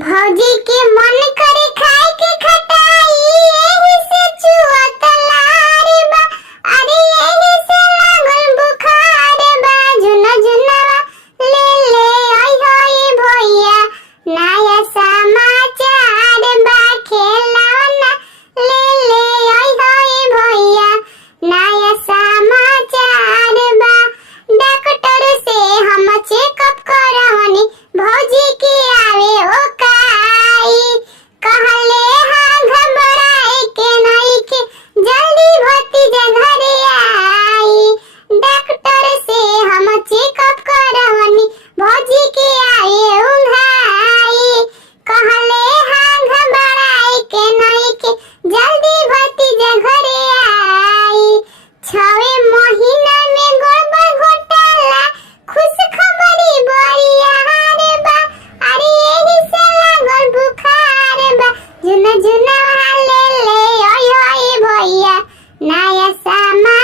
भौजी के मन करे खाए के खटाई, एही से चुअत लार बा। अरे एही से लागल बुखार बा। जुना जुनवा ले ले आई होई भैया, नया समाचार बा। खेलौना ले ले आई होई भैया, नया समाचार बा। डॉक्टर से हम चेकअप करवनी, भौजी के आवे ओकाई। कहले हाँ घबराए के नहीं के, जल्दी भतीजा घरे आई। डॉक्टर से हम चेकअप करवनी, भौजी के आवे उंघाई। कहले हाँ घबराए के नहीं के, जल्दी भतीजा घरे आई। 6वें महीना में गड़बड़ घोटाला, खुश खबरी बरिया हारे बा। अरे एही से लागल बुखार बा। जुना जुना ले ले आई होई भैया, नया सामा